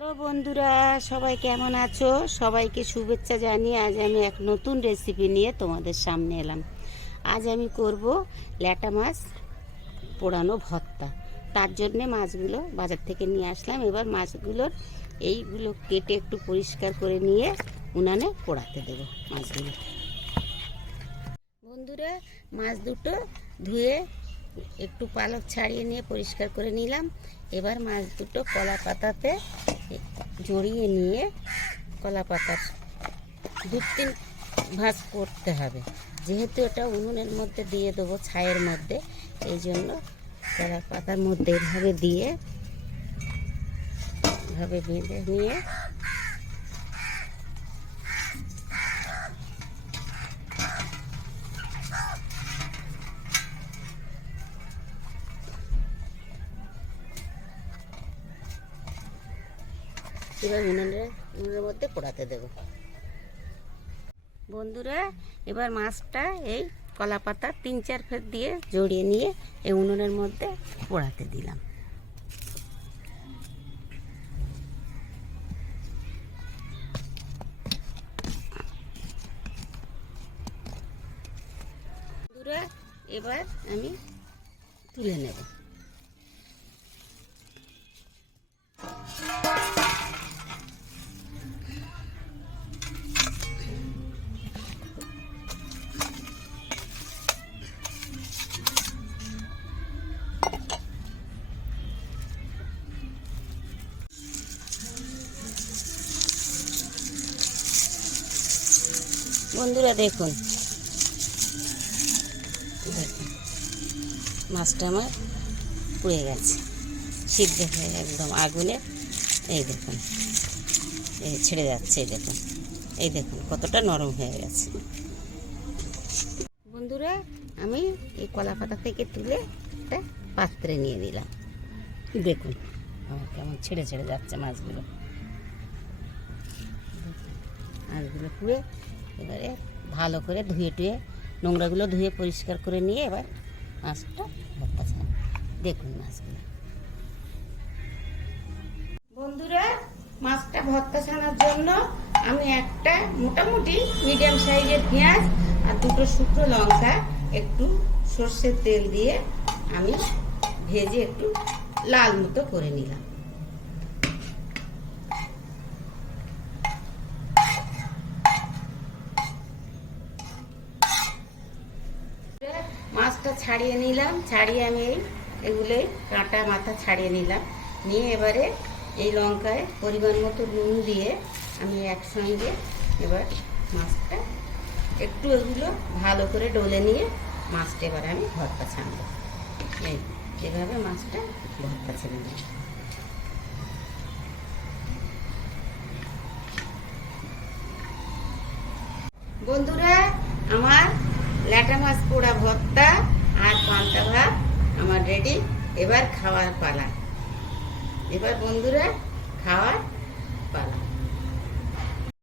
Hello বন্ধুরা, সবাই কেমন আছো? সবাইকে শুভেচ্ছা জানিয়ে আজ আমি এক নতুন রেসিপি নিয়ে তোমাদের সামনে এলাম। আজ আমি করব ল্যাটা মাছ পোড়ানো ভর্তা। তার জন্যে মাছগুলো বাজার থেকে নিয়ে আসলাম। এবার মাছগুলোর এইগুলো কেটে একটু পরিষ্কার করে নিয়ে উনানে পোড়াতে দেবো মাছগুলো। বন্ধুরা, মাছ দুটো ধুয়ে একটু পালক ছাড়িয়ে নিয়ে পরিষ্কার করে নিলাম। এবার মাছ দুটো কলা পাতাতে জড়িয়ে নিয়ে কলা পাতার দু তিন ভাঁজ করতে হবে। যেহেতু এটা উনুনের মধ্যে দিয়ে দেবো, ছায়ের মধ্যে, এই জন্য কলা পাতার মধ্যে এভাবে দিয়ে, এভাবে বেঁধে নিয়ে এবার উনুনের উনুনের মধ্যে পোড়াতে দেব। বন্ধুরা, এবার মাছটা এই কলা পাতা তিন চার ফের দিয়ে জড়িয়ে নিয়ে এই উনুনের মধ্যে পোড়াতে দিলাম। বন্ধুরা, এবার আমি তুলে নেব। বন্ধুরা দেখুন। মাছটা আমার পুড়ে গেছে। সিদ্ধ হয়ে একদম আগুনে। এই দেখুন, এই ছেড়ে যাচ্ছে, এই দেখুন। এই দেখুন, কতটা নরম হয়ে গেছে। বন্ধুরা, আমি এই কলা পাতা থেকে তুলে একটা পাত্রে নিয়ে নিলাম। দেখুন, আমার কেমন ছেড়ে ছেড়ে যাচ্ছে মাছগুলো। মাছগুলো পুড়ে এবারে ভালো করে ধুয়ে টুয়ে নোংরাগুলো ধুয়ে পরিষ্কার করে নিয়ে এবার মাছটা ভর্তা ছাড়। দেখুন মাছগুলো। বন্ধুরা, মাছটা ভর্তা ছানার জন্য আমি একটা মোটামুটি মিডিয়াম সাইজের পেঁয়াজ আর দুটো শুকনো লঙ্কা, একটু সর্ষের তেল দিয়ে আমি ভেজে একটু লাল মতো করে নিলাম মাছটা ছাড়িয়ে নিলাম। ছাড়িয়ে আমি এই এগুলোই কাঁটা মাথা ছাড়িয়ে নিলাম। নিয়ে এবারে এই লঙ্কায় পরিমাণ মতো নুন দিয়ে আমি একসঙ্গে এবার মাছটা একটু এগুলো ভালো করে ডলে নিয়ে মাছটা এবার আমি ভর্তা ছানবো এই এভাবে মাছটা ভর্তা ছেড়ে নেব বন্ধুরা, আমার ল্যাটা মাছ পোড়া ভর্তা আর পান্তা ভাত আমার রেডি। এবার খাওয়ার পালা। এবার বন্ধুরা খাওয়ার পালা।